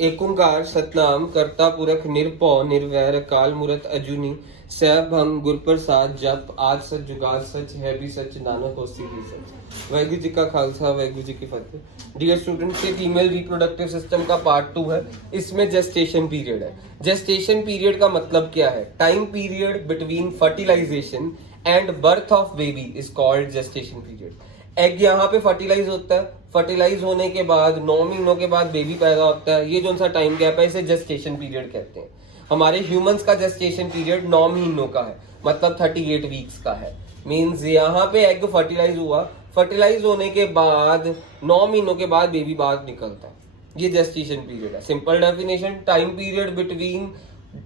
एक ओंकार सतनाम करता पुरख निरपौ निर्वैर अकाल मूरत अजूनी सहभंग गुरप्रसाद जप आज सच जुगाद सच है भी सच नानक होसी भी सच। वाहिगुरु जी का खालसा वाहिगुरु जी की फतेह। डियर स्टूडेंट्स, ये फीमेल रिप्रोडक्टिव सिस्टम का पार्ट 2 है। इसमें जेस्टेशन पीरियड है। जेस्टेशन पीरियड का मतलब क्या है? Time period between fertilization and birth of baby is called gestation period. Egg यहाँ पे फर्टिलाइज होता है, फर्टिलाइज होने के बाद 9 महीनों के बाद बेबी पैदा होता है। ये जो सा टाइम गैप है इसे जेस्टेशन पीरियड कहते हैं। हमारे ह्यूमंस का जेस्टेशन पीरियड 9 महीनों का है, मतलब 38 वीक्स का है। मींस यहाँ पे एग फर्टिलाइज हुआ, फर्टिलाइज होने के बाद 9 महीनों के बाद बेबी बाहर निकलता है। ये जेस्टेशन पीरियड है। Simple definition, time period between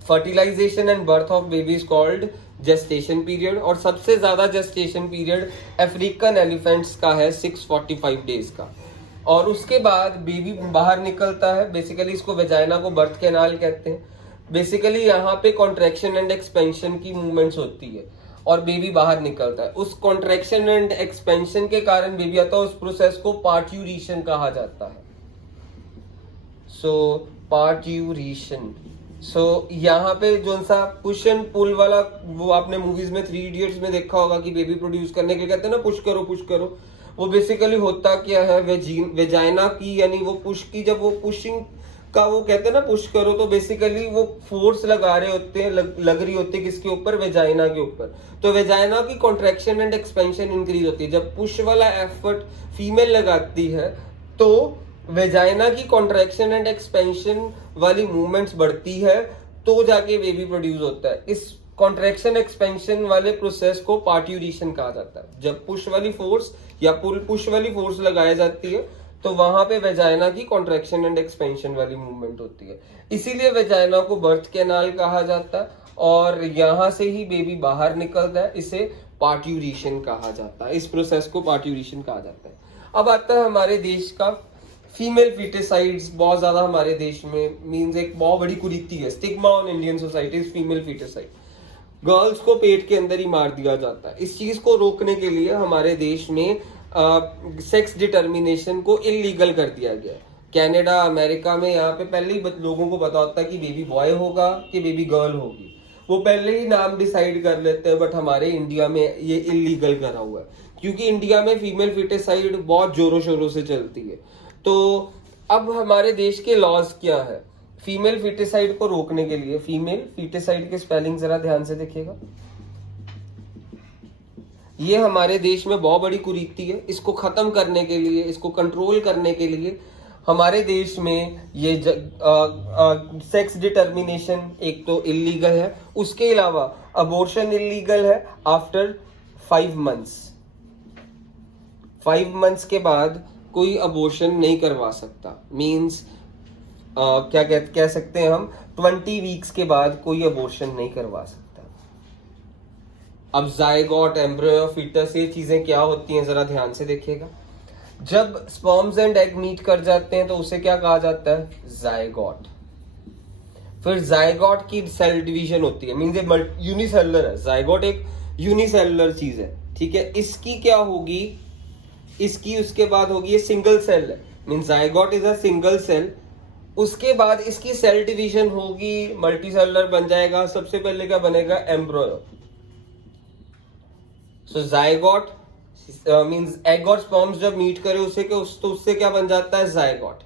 fertilization and birth of baby is called gestation period. और सबसे ज्यादा जेस्टेशन पीरियड अफ्रीकन एलिफेंट्स का है 645 डेज का। और उसके बाद बेबी बाहर निकलता है। बेसिकली इसको वेजाइना को बर्थ कैनाल कहते हैं। बेसिकली यहाँ पे कॉन्ट्रैक्शन एंड एक्सपेंशन की मूवमेंट्स होती है और बेबी बाहर निकलता है। उस कॉन्ट्रैक्शन एंड एक्सपेंशन के कारण बेबी आता है। उस प्रोसेस को पार्ट्यूरेशन कहा जाता है। सो पार्ट्यूरेशन। यहाँ पे जो सा पुश एंड पुल वाला, वो आपने मूवीज में 3 इडियट्स में देखा होगा कि बेबी प्रोड्यूस करने के लिए कहते हैं ना पुश करो पुश करो। वो बेसिकली होता क्या है, वेजाइना की, यानी वो पुश की, जब वो पुशिंग का वो कहते हैं ना पुश करो, तो बेसिकली वो फोर्स लगा रहे होते हैं, लग रही होती है किसके ऊपर? वेजाइना के ऊपर। तो वेजाइना की कॉन्ट्रैक्शन एंड एक्सपेंशन इंक्रीज होती है। जब पुश वाला एफर्ट फीमेल लगाती है तो वेजाइना की कॉन्ट्रैक्शन एंड एक्सपेंशन वाली मूवमेंट्स बढ़ती है, तो जाके बेबी प्रोड्यूस होता है। इस कॉन्ट्रैक्शन एक्सपेंशन वाले प्रोसेस को पार्ट्यूरेशन कहा जाता है। जब पुश वाली फोर्स या पुश वाली फोर्स लगाई जाती है तो वहां पे वेजाइना की कॉन्ट्रैक्शन एंड एक्सपेंशन वाली मूवमेंट होती है। इसीलिए वेजाइना को बर्थ कैनाल कहा जाता है और यहां से ही बेबी बाहर निकलता है। इसे पार्ट्यूरेशन कहा जाता है। इस प्रोसेस को पार्ट्यूरेशन कहा जाता है। अब आता है हमारे देश का फीमेल फिटिसाइड्स। बहुत ज्यादा हमारे देश में मींस एक बहुत बड़ी कुरीति है, stigma on Indian society female foeticide. Girls को पेट के अंदर ही मार दिया जाता है। इस चीज को रोकने के लिए हमारे देश में सेक्स डिटर्मिनेशन को इलीगल कर दिया गया। कनाडा, अमेरिका में यहाँ पे पहले ही लोगों को पता होता है कि बेबी बॉय होगा कि बेबी गर्ल होगी। वो पहले ही नाम डिसाइड कर लेते हैं। बट हमारे इंडिया में ये इलीगल करा हुआ है क्योंकि इंडिया में फीमेल फिटिसाइड बहुत जोरों शोरों से चलती है। तो अब हमारे देश के लॉज क्या है फीमेल फिटिसाइड को रोकने के लिए? फीमेल फिटिसाइड के स्पेलिंग जरा ध्यान से देखिएगा। ये हमारे देश में बहुत बड़ी कुरीति है। इसको खत्म करने के लिए, इसको कंट्रोल करने के लिए हमारे देश में ये सेक्स डिटर्मिनेशन एक तो इलीगल है। उसके अलावा अबॉर्शन इलीगल है आफ्टर 5 मंथ्स। 5 मंथ्स के बाद कोई अबॉर्शन नहीं करवा सकता। मींस क्या कह सकते हैं हम, 20 वीक्स के बाद कोई अबॉर्शन नहीं करवा सकता। अब जायगोट, एम्ब्रियो, फीटस, ये चीजें क्या होती हैं जरा ध्यान से देखिएगा। जब स्पर्म्स एंड एग मीट कर जाते हैं तो उसे क्या कहा जाता है? जायगोट। फिर जायगोट की सेल डिवीजन होती है, मींस ये यूनिसेलुलर है। जायगोट एक यूनिसेलुलर चीज है, ठीक है। इसकी क्या होगी? इसकी उसके बाद होगी ये सिंगल सेल है, means zygote is a single cell. उसके बाद इसकी सेल डिवीजन होगी, मल्टीसेलुलर बन जाएगा। सबसे पहले क्या बनेगा? एम्ब्रियो। सो जायगोट मींस एग और स्पर्म्स जब मीट करे उससे क्या बन जाता है? जायगोट।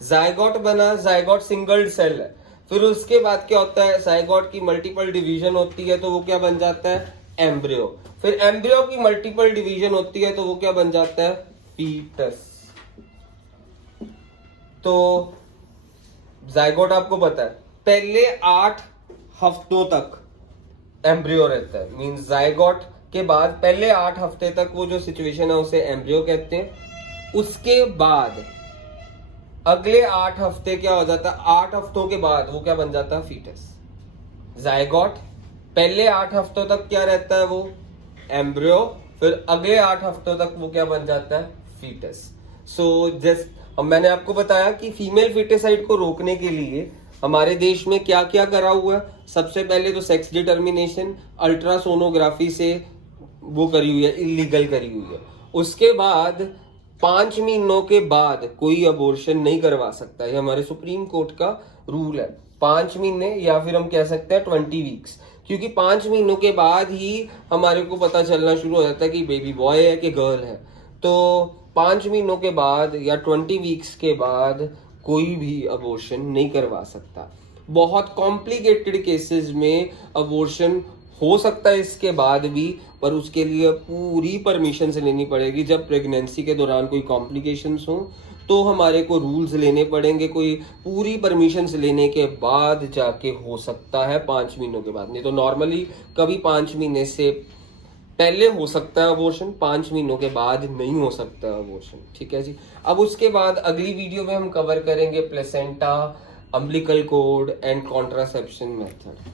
जायगोट बना, जायगोट सिंगल सेल है। फिर उसके बाद क्या होता है? जायगोट की मल्टीपल डिवीजन होती है तो वो क्या बन जाता है? एम्ब्रियो। फिर एम्ब्रियो की मल्टीपल डिवीजन होती है तो वो क्या बन जाता है? फीटस। तो जायगोट आपको पता है पहले 8 हफ्तों तक एम्ब्रियो रहता है। मींस जायगोट के बाद पहले 8 हफ्ते तक वो जो सिचुएशन है उसे एम्ब्रियो कहते हैं। उसके बाद अगले 8 हफ्ते क्या हो जाता है? 8 हफ्तों के बाद वो क्या बन जाता है? फीटस। जायगोट पहले 8 हफ्तों तक क्या रहता है? वो एम्ब्रियो। फिर अगले 8 हफ्तों तक वो क्या बन जाता है? फीटस। सो जस्ट मैंने आपको बताया कि फीमेल फिटिसाइड को रोकने के लिए हमारे देश में क्या क्या करा हुआ है। सबसे पहले तो सेक्स डिटर्मिनेशन अल्ट्रासोनोग्राफी से वो करी हुई है, इलीगल करी हुई है। उसके बाद 5 महीनों के बाद कोई अबॉर्शन नहीं करवा सकता, ये हमारे सुप्रीम कोर्ट का रूल है। 5 महीने या फिर हम कह सकते हैं 20 वीक्स, क्योंकि 5 महीनों के बाद ही हमारे को पता चलना शुरू हो जाता है कि बेबी बॉय है कि गर्ल है। तो 5 महीनों के बाद या 20 वीक्स के बाद कोई भी अबॉर्शन नहीं करवा सकता। बहुत कॉम्प्लिकेटेड केसेस में अबॉर्शन हो सकता है इसके बाद भी, पर उसके लिए पूरी परमिशन से लेनी पड़ेगी। जब प्रेगनेंसी के दौरान कोई कॉम्प्लिकेशंस हो तो हमारे को रूल्स लेने पड़ेंगे, कोई पूरी परमिशन से लेने के बाद जाके हो सकता है 5 महीनों के बाद। नहीं तो नॉर्मली कभी 5 महीने से पहले हो सकता है अबॉर्शन, 5 महीनों के बाद नहीं हो सकता अबॉर्शन। ठीक है जी। अब उसके बाद अगली वीडियो में हम कवर करेंगे placenta, umbilical cord and contraception method.